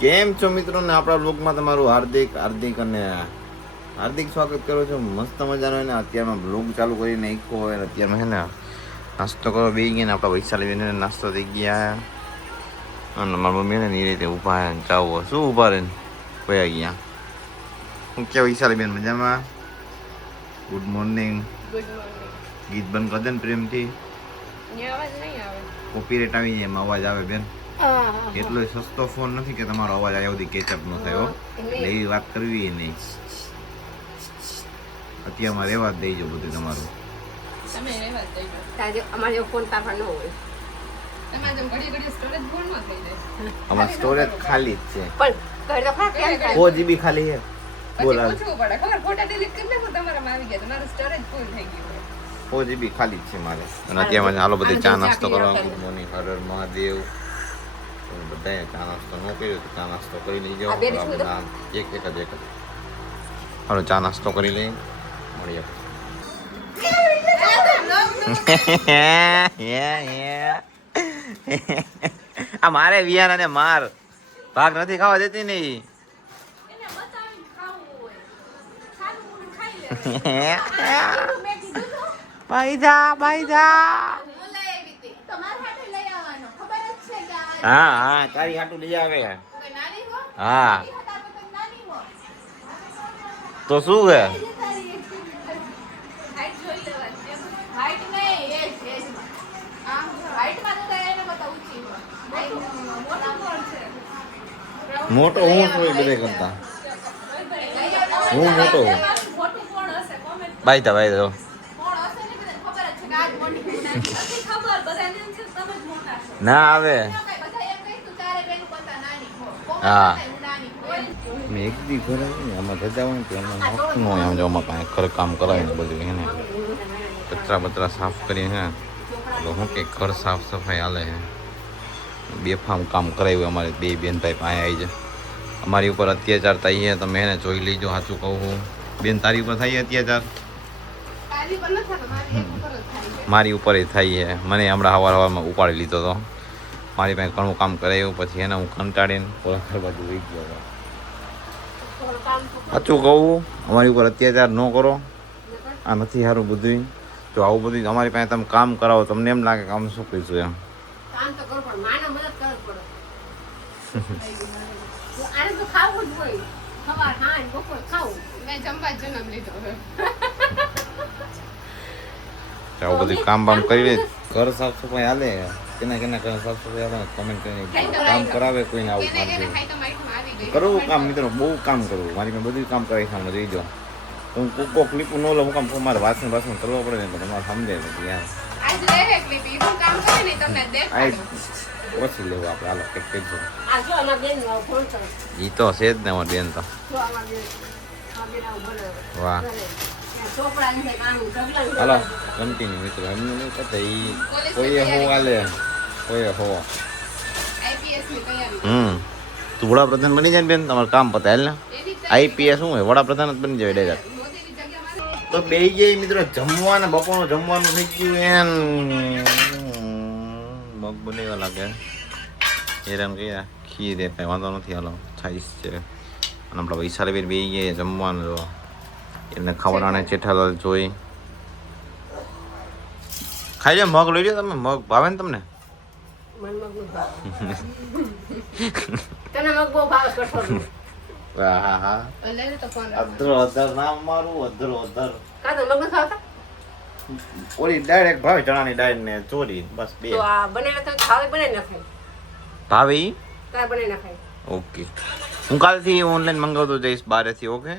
કેમ છો મિત્રો ને આપણા બ્લોગમાં તમારું હાર્દિક સ્વાગત કરું છું. મસ્ત મજાનો ને અત્યારમાં બ્લોગ ચાલુ કરીને નાખ્યો હોય અત્યારમાં હે ને નાસ્તો કરો બેસી ગયા ને આપણા પૈસા લઈને નાસ્તો થઈ ગયા અને મારા મમ્મી ને એ રીતે ઊભા ચાવો શું ઊભા રહીને વયા ગયા. હું ક્યાં વૈશાલી બેન મજામાં? Good morning. ગીત બંધ કરી દે ને પ્રેમથી. કોપીરાઈટ આવી જાય એમાં અવાજ આવે બેન. એટલો સસ્તો ફોન નથી કે તમારો અવાજ આવ્યા સુધી કેચઅપ ન થયો એટલે એવી વાત કરવી નહીં. અત્યારમાં રહેવા જ દઈજો બધું તમારું. અમારે સ્ટોરેજ ખાલી જ છે. 4 GB ખાલી છે. બોલ 4 GB ખાલી જ છે મારે. અને અત્યારમાં હાલો બધે ચા નાસ્તો કરવા. Good morning, Har Har Mahadev. બધાએ ચા નાસ્તો ન કર્યો તો ચા નાસ્તો કરી લઈ જાઓ. એક હાલો ચા નાસ્તો કરી લઈ મળીએ. આ મારે વિયાના ને માર ભાગ નથી ખાવા દેતી ને. ભાઈ જા હા તારી હાટું લઈ આવે. હા તો શું છે? મોટો હું છું બધે કરતા. હું મોટો હું. ભાઈ તો ના આવે. હા મેં એક દી ઘરે આમાં રજા હોય તો એમાં નોખું હોય આમ જવામાં કાંઈ ઘર કામ કરાવીને બધું હે ને કચરા બચરા સાફ કરીએ હે એટલે હું કે ઘર સાફ સફાઈ હાલે હે. બેફામ કામ કરાવ્યું અમારે બે બેન ભાઈ પાસે આવી જાય. અમારી ઉપર અત્યાચાર થાય છે તમે એને જોઈ લેજો. સાચું કહું છું બેન, તારી ઉપર થાય અત્યાચાર? મારી ઉપર થાય છે. મને હમણાં સવારમાં ઉપાડી લીધો હતો. મારી પાસે ઘણું કામ કરાવ્યું પછી એને હું કંટાળીને ઘર બાજુ વહી ગયો હતો. સાચું કહું અમારી ઉપર અત્યાચાર ન કરો. આ નથી સારું બધું. જો આવું બધું અમારી પાસે તમે કામ કરાવો તમને એમ લાગે કે અમે શું કરીશું એમ. આવું બધું કામ બામ કરી ઘર સાફ સફાઈ હાલે. કેના ઘર સાફ સફાઈ હાલે કમેન્ટ કરીને કામ કરાવે કોઈને આવું કરવું કામ. મિત્રો બહુ કામ કરવું. મારી મેં બધું કામ કરાવી સામે જોઈ જો. હું કૂકો ક્લિપ ન લઉં કામ મારે વાસણ કરવા પડે ને તો તમારે સમજાય નથી યાર. ઓછી લેવું આપણે હાલો કંઈક કહીશું. એ તો છે જ ને અમારી બેન તો. વાહ હાલો કન્ટિન્યુ મિત્રો. એમને નહીં પતા એ કોઈએ હો હાલે કોઈએ હો. તું વડાપ્રધાન બની જાય ને બેન તમારું કામ પતા હાલ ને. IPS શું હોય વડાપ્રધાન જ બની જાય ડાયરેક્ટ. તો બે જાય મિત્રો જમવાના બપોરનું જમવાનું થઈ ગયું એમ મગ બનેવા લાગે. એમ કે ખીર એ કંઈ વાંધો નથી. હાલો છાઈસ છે અને આપણા વૈશાલી બેન બે ગયા જમવાનું. જો એમને ખાવડાને જેઠાલાલ જોઈ ખાઈ લો. મગ લઈ લો તમે. મગ ભાવે ને તમને? ઓલી ડાયરેક્ટ ભાવે ચણાની દાળ ને ચોરી બસ બે ભાવે. ઓકે હું કાલથી ઓનલાઈન મંગાવતો જઈશ બારેથી. ઓકે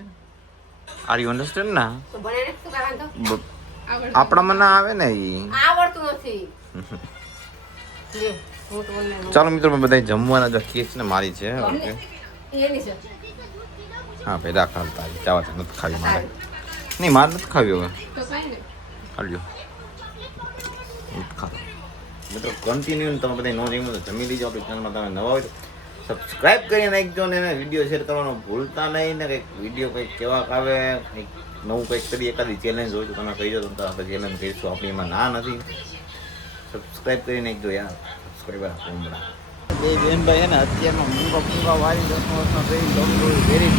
આર યુ અન્ડરસ્ટેન્ડ ના? આપણામાં ના આવે ને ઈ આવડતું નથી. ચાલો મિત્રો બધા જમવાના જો કેક ને મારી છે. ઓકે હા ભાઈ રાખા તારી ચાવા નથી ખાવી મારે. નહીં મારે નથી ખાવી હવે. ખાજો મિત્રો કન્ટિન્યુ તમે બધા નો જમ્યું તો જમી લીજો. આપણી ચેનલમાં તમે નવા હોય તો સબસ્ક્રાઈબ કરી નાખજો ને વિડીયો શેર કરવાનું ભૂલતા નહીં ને. કંઈક વિડીયો કંઈક કેવાક આવે કંઈક નવું કંઈક કરી એકાદી ચેલેન્જ હોય તો તમે કહી દો તો આપણે ચેલેન્જ કરીશું. આપણી એમાં ના નથી. સબસ્ક્રાઈબ કરી નાખજો યાર. સબસ્ક્રાઈબર આપો હમણાં. બે બેનભાઈ ને અત્યારમાં મૂંગા વાળી 10 વર્ષનો થઈ વેરી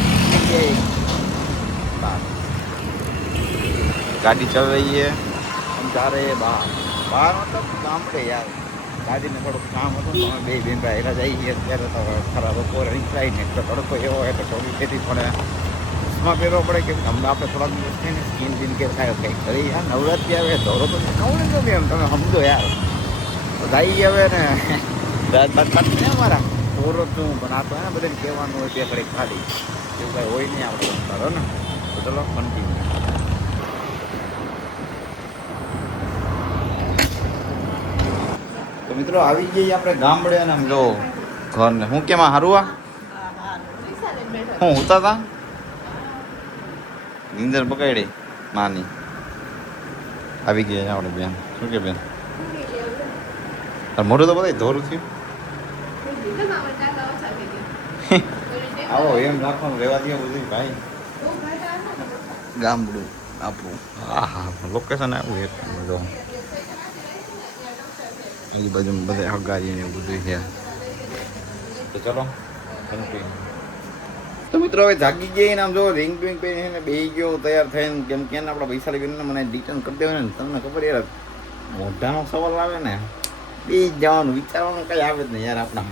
गाड़ी चल रही है हम जा रहे हैं बाहर मतलब गामड़े यार गाड़ी में थोड़ा काम होता तो हमें बे बेन भाई जाइए અત્યારે તો ખરા બપોર નીકળાય ને તો તડકો એવો હોય તો થોડી ખેતી પડે ઉસમાં પહેરવો પડે કે હમણાં આપણે થોડા દિવસ છે ને સ્કીન બીન કે થાય કંઈક કરી યાર નવરાત્રી આવે ધોરો તો નવડે તો એમ તમે સમજો યાર તો જઈએ હવે ને ને અમારા ધોરો શું બનાતો હે ને બધાને કહેવાનું હોય તે ઘડી ખાલી એવું કાંઈ હોય નહીં આપણે કરો ને તો ચલો કન્ટિન્યુ. તો મિત્રો આવી જઈએ આપણે ગામડે અને આમ જો ઘર ને હું કેમ હારું આ હું ઉતા તા નીંદર પકડી માની આવી ગયા આપણે બેન શું કે બેન મોઢું તો બધા ધોરું થયું આવો એમ રાખવાનું રહેવા દે બધું ભાઈ ગામડું આપણું હા હા લોકેશન આવું એક બધો એ બાજુ બધે હગારી ને બધું છે તો ચલો તો મિત્રો હવે જાગી જઈને આમ જો રિંગ બિંગ પહેરીને બેસી ગયો તૈયાર થઈને કેમ કે આપણા પૈસા લઈને મને રિટર્ન કરી દેવાય ને તમને ખબર યાર મોઢાનો સવાલ આવે ને બેસી જવાનું વિચારવાનું કઈ આવે જ નહીં યાર આપણા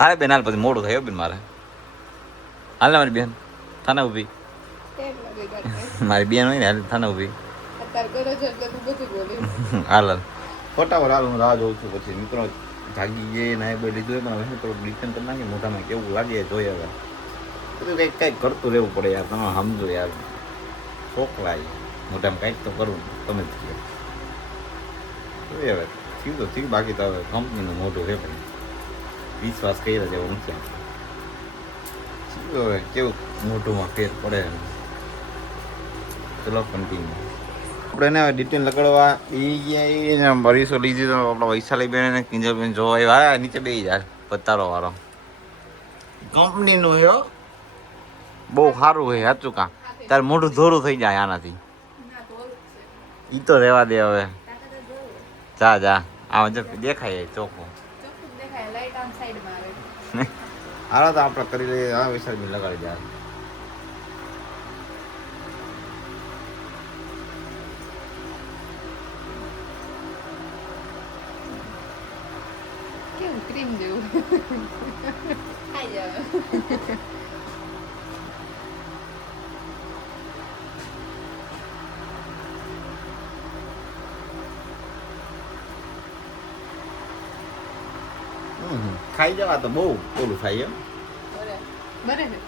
હાલે બેન હાલ પછી મોડું થયું બેન મારે હાલ ને મારી બેન થાને ઊભી મારી બેન હોય ને હાલ થાને ઊભી હાલ ફટાફટ હાલ હું રાહ જોઉં છું પછી મિત્રો જાગી જઈએ ના બે લીધું હોય પણ હવે થોડુંક ડિફેન્ડ કરી નાખીએ મોઢામાં કેવું લાગે જોઈએ હવે બધું કંઈક કરતું રહેવું પડે યાર તમે સમજો યાર શોખ લાગે મોઢામાં કંઈક તો કરવું તમે જ જોઈએ હવે થયું તો થયું બાકી તો હવે કંપનીનું મોઢું છે ભાઈ વિશ્વાસ કર્યા જેવો નથી આપણે હવે કેવું મોઢુંમાં ફેર પડે ચલો કન્ટિન્યુ આપણે એને ડિટેલ લગાડવા એ ગયા ભરીસો લીધી તો આપણા વૈશાલી બેન અને કિંજલ બેન જોવા આવ્યા નીચે બે જાય પતારો વાળો કંપનીનું છે બહુ સારું છે સાચું કાં તારે મોઢું ધોરું થઈ જાય આનાથી ઈ તો રહેવા દે હવે જા જા આ દેખાય ચોખ્ખો હાલો તો આપણે કરી લઈએ આ વૈશાલી બેન લગાડી જાય ક્રીમ જેવું ખાઈ જાવ ખાઈ જવા તો બહુ ઓલું થાય બને ને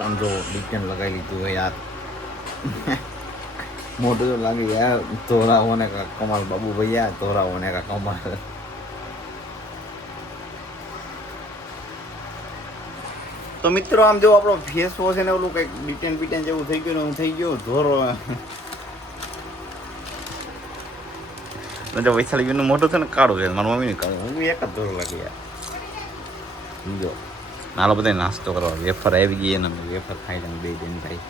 આમ જો ડિટેન લગાવી લીધું હોય યાર મોટું તો લાગે યાર તોરાઓને કા કમાલ બાબુ ભૈયા તોરાઓને કા કમાલ તો મિત્રો આમ જો આપણો ફેસ વોશ ને ઓલું કંઈક ડિટેન બીટેન જેવું થઈ ગયું ને હું થઈ ગયો ધોરો જો વૈશાલી બેનનું મોટું છે ને કાળું છે મારી મમ્મીને કાળું હું એક જ ધોરો લાગે યાર જો નાલો બધા નાસ્તો કરવા વેફર આવી ગઈ ને વેફર ખાઈ લઉં બે બેન ભાઈ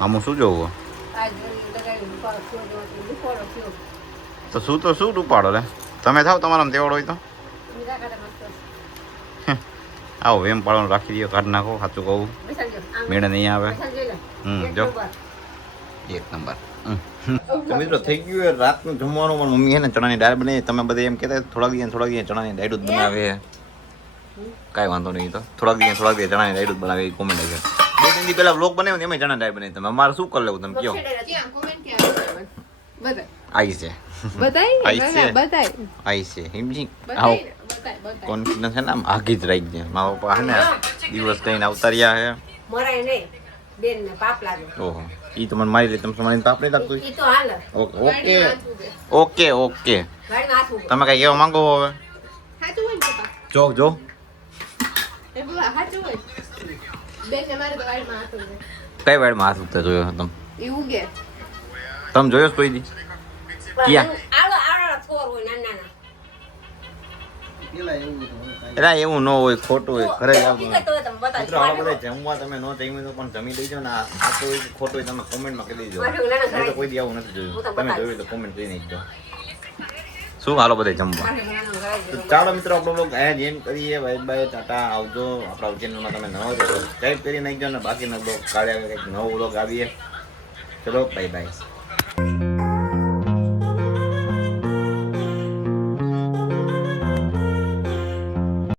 આમ શું જોવું તો શું ઉપાડો રે તમે થાવ તમારા તેવડો હોય તો આવો એમ પાડવાનું રાખી દો કાઢ નાખો સાચું કહું મેળે નહીં આવે જો એક નંબર તો મિત્રો થઈ ગયું રાતનું જમવાનું પણ મમ્મી છે ને ચણાની દાળ બનાવી તમે બધા એમ કહેતા થોડાક દિવસ ચણાની દાળ જ બનાવે કાંઈ વાંધો નહીં તો થોડાક દિવસ ચણાની દાળ જ બનાવે એ કોમેન્ટ આવી 2-3 દી પહેલા વ્લોગ બનાવ્યો ને એમાં ચણા દાળ બનાવી તમે અમારે શું કરી લેવું તમે કહો આઈ છે આઈ છે હિમજી આવો કોન્ફિડન્સ છે ને આમ આગી જ રહી ગયા મારા પપ્પા હે ને દિવસ કહીને અવતાર્યા હે મરાય નહીં બેન ને પાપ લાગે ઓહો ઈ તો મને મારી લે તમે મને પાપ નહીં લાગતું ઈ તો હાલ ઓકે ગાડી હાથ ઉપર તમે કઈ કહેવા માંગો છો હવે સાચું હોય ને પપ્પા જો એ બોલા સાચું હોય બેન અમારે તો વાળમાં હાથ ઉગે કઈ વાળમાં હાથ ઉગતા જોયો છો તમે એ ઉગે તમે જોયો છો કોઈ દી ક્યાં આવડો થોર હોય નાના એલા એવું ન હોય ખોટું હોય ઘરે જ હકીકત હોય તમે બતાવો મિત્રો આ બધા જમવા તમે ન જમ્યું તો પણ જમી લેજો ને આ સાચું હોય કે ખોટું હોય તમે કોમેન્ટમાં કહી દેજો મેં તો કોઈ દી આવું નથી જોયું તમે જોયું તો કોમેન્ટ કરી નાખજો શું હાલો બધા જમવા. મારે બનાવવાનું કરાવી તો દે. ચાલો મિત્રો આપણો બ્લોગ અહીંયા એન્ડ કરીએ. બાય બાય, ટાટા, આવજો. આપણા ચેનલમાં તમે નવા છો તો સબસ્ક્રાઈબ કરી નાખજો ને બાકીના બ્લોગ કાલે આવે કંઈક નવો બ્લોગ આવીએ. ચલો બાય બાય.